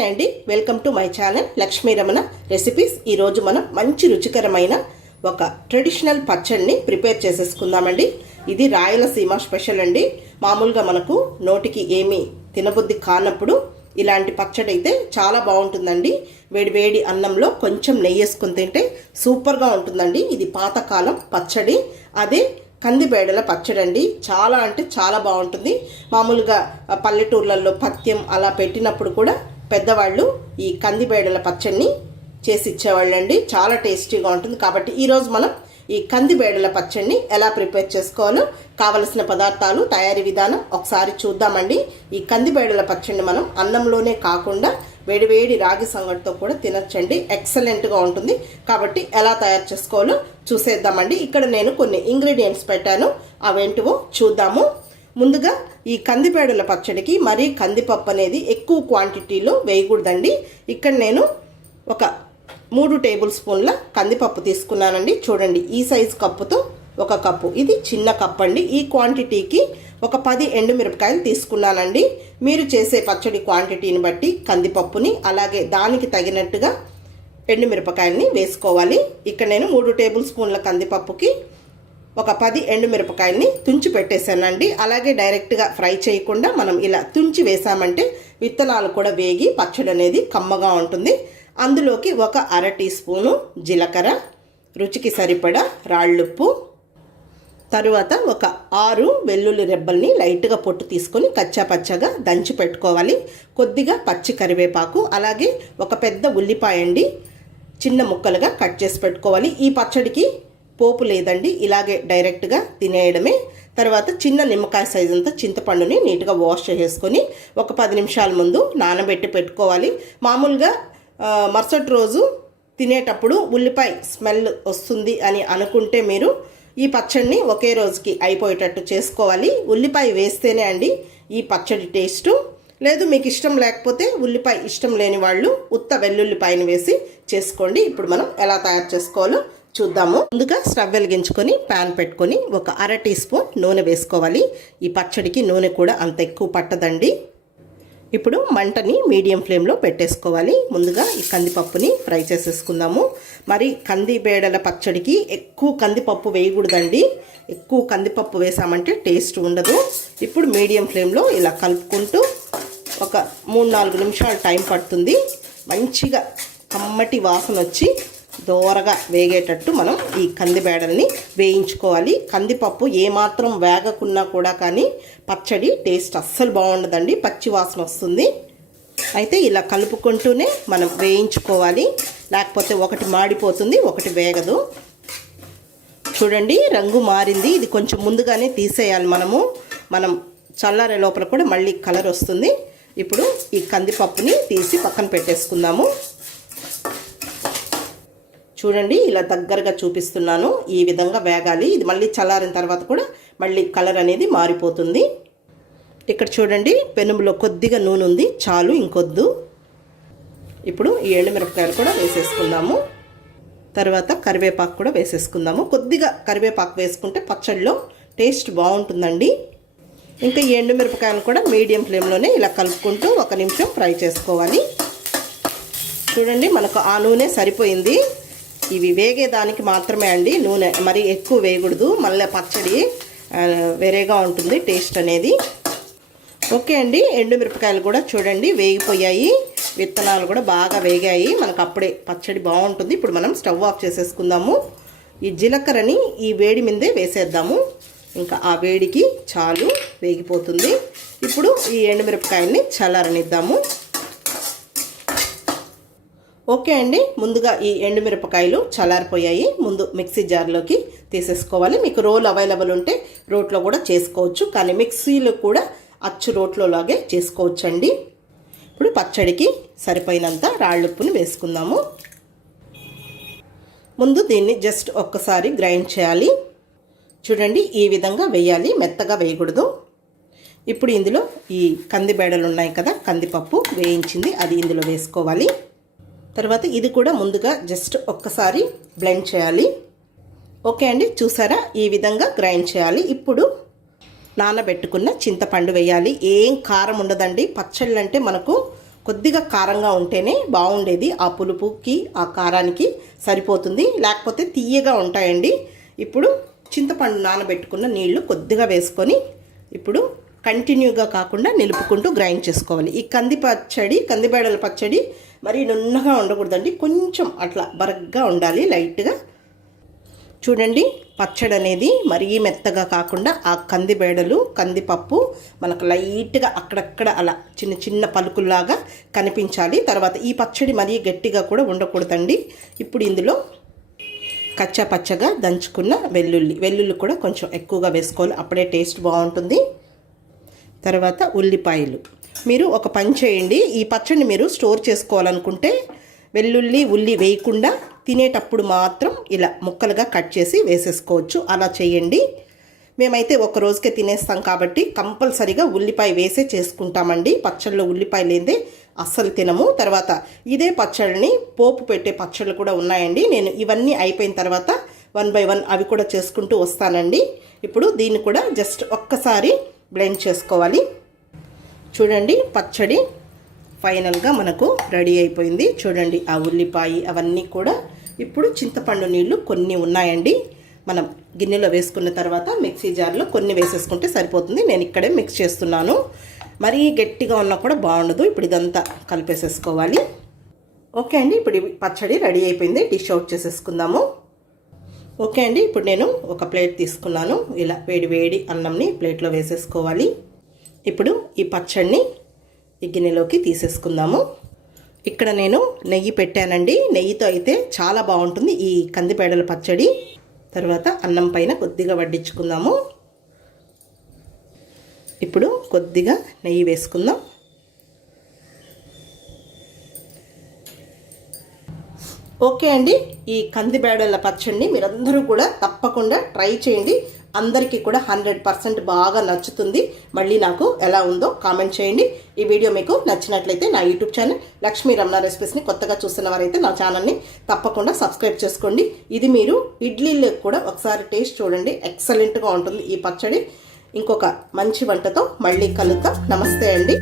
Hi అండి, welcome to my channel Lakshmi Ramana recipes. ఈరోజు మనం మంచి రుచికరమైన ఒక ట్రెడిషనల్ పచ్చడిని ప్రిపేర్ చేసేసుకుందామండి. ఇది రాయలసీమ స్పెషల్ అండి. మామూలుగా మనకు నోటికి ఏమీ తినబుద్ధి కానప్పుడు ఇలాంటి పచ్చడి అయితే చాలా బాగుంటుందండి. వేడి వేడి అన్నంలో కొంచెం నెయ్యి వేసుకొని తింటే సూపర్గా ఉంటుందండి. ఇది పాతకాలం పచ్చడి, అదే కందిబేడల పచ్చడి అండి. చాలా అంటే చాలా బాగుంటుంది. మామూలుగా పల్లెటూర్లలో పథ్యం అలా పెట్టినప్పుడు కూడా పెద్దవాళ్ళు ఈ కందిబేడల పచ్చడిని చేసి ఇచ్చేవాళ్ళండి. చాలా టేస్టీగా ఉంటుంది. కాబట్టి ఈరోజు మనం ఈ కందిబేడల పచ్చడిని ఎలా ప్రిపేర్ చేసుకోవాలో, కావలసిన పదార్థాలు, తయారీ విధానం ఒకసారి చూద్దామండి. ఈ కందిబేడల పచ్చడిని మనం అన్నంలోనే కాకుండా వేడివేడి రాగి సంగటితో కూడా తినచ్చండి. ఎక్సలెంట్గా ఉంటుంది. కాబట్టి ఎలా తయారు చేసుకోవాలో చూసేద్దామండి. ఇక్కడ నేను కొన్ని ఇంగ్రీడియంట్స్ పెట్టాను, అవేంటివో చూద్దాము. ముందుగా ఈ కందిబేడల పచ్చడికి మరీ కందిపప్పు అనేది ఎక్కువ క్వాంటిటీలో వేయకూడదండి. ఇక్కడ నేను ఒక 3 టేబుల్ స్పూన్ల కందిపప్పు తీసుకున్నానండి. చూడండి, ఈ సైజు కప్పుతో 1 కప్పు, ఇది చిన్న కప్ అండి. ఈ క్వాంటిటీకి ఒక 10 ఎండుమిరపకాయలు తీసుకున్నానండి. మీరు చేసే పచ్చడి క్వాంటిటీని బట్టి కందిపప్పుని, అలాగే దానికి తగినట్టుగా ఎండుమిరపకాయలని వేసుకోవాలి. ఇక్కడ నేను 3 టేబుల్ స్పూన్ల కందిపప్పుకి ఒక 10 ఎండుమిరపకాయల్ని తుంచి పెట్టేశానండి. అలాగే డైరెక్ట్గా ఫ్రై చేయకుండా మనం ఇలా తుంచి వేసామంటే విత్తనాలు కూడా వేగి పచ్చడి అనేది కమ్మగా ఉంటుంది. అందులోకి ఒక 1/2 టీ స్పూను జీలకర్ర, రుచికి సరిపడా రాళ్ళుప్పు, తరువాత ఒక 6 వెల్లుల్లి రెబ్బల్ని లైట్గా పొట్టు తీసుకొని కచ్చాపచ్చగా దంచి పెట్టుకోవాలి. కొద్దిగా పచ్చి కరివేపాకు, అలాగే ఒక పెద్ద ఉల్లిపాయ అండి చిన్న ముక్కలుగా కట్ చేసి పెట్టుకోవాలి. ఈ పచ్చడికి పోపు లేదండి, ఇలాగే డైరెక్ట్గా తినేయడమే. తర్వాత చిన్న నిమ్మకాయ సైజు అంతా చింతపండుని నీట్గా వాష్ చేసుకొని ఒక 10 నిమిషాల ముందు నానబెట్టి పెట్టుకోవాలి. మామూలుగా మరుసటి రోజు తినేటప్పుడు ఉల్లిపాయ స్మెల్ వస్తుంది అని అనుకుంటే మీరు ఈ పచ్చడిని ఒకే రోజుకి అయిపోయేటట్టు చేసుకోవాలి. ఉల్లిపాయ వేస్తేనే అండి ఈ పచ్చడి టేస్టు. లేదు మీకు ఇష్టం లేకపోతే, ఉల్లిపాయ ఇష్టం లేని వాళ్ళు ఉత్త వెల్లుల్లిపాయని వేసి చేసుకోండి. ఇప్పుడు మనం ఎలా తయారు చేసుకోవాలో చూద్దాము. ముందుగా స్టవ్ వెలిగించుకొని ప్యాన్ పెట్టుకొని ఒక 1/2 టీ స్పూన్ నూనె వేసుకోవాలి. ఈ పచ్చడికి నూనె కూడా అంత ఎక్కువ పట్టదండి. ఇప్పుడు మంటని మీడియం ఫ్లేమ్లో పెట్టేసుకోవాలి. ముందుగా ఈ కందిపప్పుని ఫ్రై చేసేసుకుందాము. మరి కందిబేడల పచ్చడికి ఎక్కువ కందిపప్పు వేయకూడదండి. ఎక్కువ కందిపప్పు వేసామంటే టేస్ట్ ఉండదు. ఇప్పుడు మీడియం ఫ్లేమ్లో ఇలా కలుపుకుంటూ ఒక 3-4 నిమిషాలు టైం పడుతుంది. మంచిగా కమ్మటి వాసన వచ్చి దోరగా వేగేటట్టు మనం ఈ కందిబేడల్ని వేయించుకోవాలి. కందిపప్పు ఏమాత్రం వేగకున్నా కూడా కానీ పచ్చడి టేస్ట్ అస్సలు బాగుండదండి, పచ్చి వాసన వస్తుంది. అయితే ఇలా కలుపుకుంటూనే మనం వేయించుకోవాలి, లేకపోతే ఒకటి మాడిపోతుంది, ఒకటి వేగదు. చూడండి, రంగు మారింది. ఇది కొంచెం ముందుగానే తీసేయాలి మనం చల్లారే లోపల కూడా మళ్ళీ కలర్ వస్తుంది. ఇప్పుడు ఈ కందిపప్పుని తీసి పక్కన పెట్టేసుకుందాము. చూడండి, ఇలా దగ్గరగా చూపిస్తున్నాను. ఈ విధంగా వేగాలి. ఇది మళ్ళీ చల్లారిన తర్వాత కూడా మళ్ళీ కలర్ అనేది మారిపోతుంది. ఇక్కడ చూడండి, పెనుములో కొద్దిగా నూనె ఉంది, చాలు, ఇంకొద్దు. ఇప్పుడు ఈ ఎండుమిరపకాయలు కూడా వేసేసుకుందాము. తర్వాత కరివేపాకు కూడా వేసేసుకుందాము. కొద్దిగా కరివేపాకు వేసుకుంటే పచ్చడిలో టేస్ట్ బాగుంటుందండి. ఇంకా ఈ ఎండుమిరపకాయలు కూడా మీడియం ఫ్లేమ్లోనే ఇలా కలుపుకుంటూ 1 నిమిషం ఫ్రై చేసుకోవాలి. చూడండి, మనకు ఆ నూనె సరిపోయింది. ఇవి వేగేదానికి మాత్రమే అండి నూనె, మరి ఎక్కువ వేయకూడదు. మళ్ళీ పచ్చడి వేరేగా ఉంటుంది టేస్ట్ అనేది. ఓకే అండి, ఎండుమిరపకాయలు కూడా చూడండి వేగిపోయాయి, విత్తనాలు కూడా బాగా వేగాయి. మనకు అప్పుడే పచ్చడి బాగుంటుంది. ఇప్పుడు మనం స్టవ్ ఆఫ్ చేసేసుకుందాము. ఈ జీలకర్రని ఈ వేడి మీదే వేసేద్దాము. ఇంకా ఆ వేడికి చాలు, వేగిపోతుంది. ఇప్పుడు ఈ ఎండుమిరపకాయల్ని చల్లారనిద్దాము. ఓకే అండి, ముందుగా ఈ ఎండుమిరపకాయలు చల్లారిపోయాయి. ముందు మిక్సీ జార్లోకి తీసేసుకోవాలి. మీకు రోల్ అవైలబుల్ ఉంటే రోట్లో కూడా చేసుకోవచ్చు, కానీ మిక్సీలో కూడా అచ్చు రోట్లో లాగే చేసుకోవచ్చు అండి. ఇప్పుడు పచ్చడికి సరిపోయినంత రాళ్ళుప్పుని వేసుకుందాము. ముందు దీన్ని జస్ట్ ఒక్కసారి గ్రైండ్ చేయాలి. చూడండి, ఈ విధంగా వేయాలి, మెత్తగా వేయకూడదు. ఇప్పుడు ఇందులో ఈ కందిబేడలు ఉన్నాయి కదా, కందిపప్పు వేయించింది, అది ఇందులో వేసుకోవాలి. తర్వాత ఇది కూడా ముందుగా జస్ట్ ఒక్కసారి బ్లెండ్ చేయాలి. ఓకే అండి, చూసారా, ఈ విధంగా గ్రైండ్ చేయాలి. ఇప్పుడు నానబెట్టుకున్న చింతపండు వేయాలి. ఏం కారం ఉండదండి. పచ్చళ్ళు అంటే మనకు కొద్దిగా కారంగా ఉంటేనే బాగుండేది. ఆ పులుపుకి ఆ కారానికి సరిపోతుంది, లేకపోతే తీయగా ఉంటాయండి. ఇప్పుడు చింతపండు నానబెట్టుకున్న నీళ్లు కొద్దిగా వేసుకొని ఇప్పుడు కంటిన్యూగా కాకుండా నిలుపుకుంటూ గ్రైండ్ చేసుకోవాలి. ఈ కందిబేడల పచ్చడి మరీ నున్నగా ఉండకూడదండి, కొంచెం అట్లా బరగ్గా ఉండాలి లైట్గా. చూడండి, పచ్చడి అనేది మరీ మెత్తగా కాకుండా ఆ కందిబేడలు కందిపప్పు మనకు లైట్గా అక్కడక్కడ అలా చిన్న చిన్న పలుకుల్లాగా కనిపించాలి. తర్వాత ఈ పచ్చడి మరీ గట్టిగా కూడా ఉండకూడదండి. ఇప్పుడు ఇందులో కచ్చా పచ్చగా దంచుకున్న వెల్లుల్లి కూడా కొంచెం ఎక్కువగా వేసుకోవాలి, అప్పుడే టేస్ట్ బాగుంటుంది. తర్వాత ఉల్లిపాయలు. మీరు ఒక పని చేయండి, ఈ పచ్చడిని మీరు స్టోర్ చేసుకోవాలనుకుంటే ఉల్లి వేయకుండా తినేటప్పుడు మాత్రం ఇలా ముక్కలుగా కట్ చేసి వేసేసుకోవచ్చు. అలా చేయండి. మేమైతే ఒక రోజుకే తినేస్తాం కాబట్టి కంపల్సరీగా ఉల్లిపాయ వేసే చేసుకుంటామండి. పచ్చళ్ళలో ఉల్లిపాయ లేదే అస్సలు తినము. తర్వాత ఇదే పచ్చడిని పోపు పెట్టే పచ్చళ్ళు కూడా ఉన్నాయండి. నేను ఇవన్నీ అయిపోయిన తర్వాత 1 by 1 అవి కూడా చేసుకుంటూ వస్తానండి. ఇప్పుడు దీన్ని కూడా జస్ట్ ఒక్కసారి బ్లెండ్ చేసుకోవాలి. చూడండి, పచ్చడి ఫైనల్గా మనకు రెడీ అయిపోయింది. చూడండి, ఆ ఉల్లిపాయ అవన్నీ కూడా. ఇప్పుడు చింతపండు నీళ్ళు కొన్ని ఉన్నాయండి, మనం గిన్నెలో వేసుకున్న తర్వాత మిక్సీ జార్లో కొన్ని వేసేసుకుంటే సరిపోతుంది. నేను ఇక్కడే మిక్స్ చేస్తున్నాను, మరీ గట్టిగా ఉన్నా కూడా బాగుండదు. ఇప్పుడు ఇదంతా కలిపేసేసుకోవాలి. ఓకే అండి, ఇప్పుడు పచ్చడి రెడీ అయిపోయింది. డిష్ అవుట్ చేసేసుకుందాము. ఓకే అండి, ఇప్పుడు నేను ఒక ప్లేట్ తీసుకున్నాను. ఇలా వేడి అన్నంని ప్లేట్లో వేసేసుకోవాలి. ఇప్పుడు ఈ పచ్చడిని ఈ గిన్నెలోకి తీసేసుకుందాము. ఇక్కడ నేను నెయ్యి పెట్టానండి, నెయ్యితో అయితే చాలా బాగుంటుంది ఈ కందిపేడల పచ్చడి. తర్వాత అన్నం పైన కొద్దిగా వడ్డించుకుందాము. ఇప్పుడు కొద్దిగా నెయ్యి వేసుకుందాం. ఓకే అండి, ఈ కందిబేడల పచ్చడిని మీరందరూ కూడా తప్పకుండా ట్రై చేయండి. అందరికీ కూడా 100% బాగా నచ్చుతుంది. మళ్ళీ నాకు ఎలా ఉందో కామెంట్ చేయండి. ఈ వీడియో మీకు నచ్చినట్లయితే నా యూట్యూబ్ ఛానల్ లక్ష్మీ రమణ రెసిపీస్ని కొత్తగా చూస్తున్న వారైతే నా ఛానల్ని తప్పకుండా సబ్స్క్రైబ్ చేసుకోండి. ఇది మీరు ఇడ్లీలో కూడా ఒకసారి టేస్ట్ చూడండి, ఎక్సలెంట్గా ఉంటుంది ఈ పచ్చడి. ఇంకొక మంచి వంటతో మళ్ళీ కలుద్దాం. నమస్తే అండి.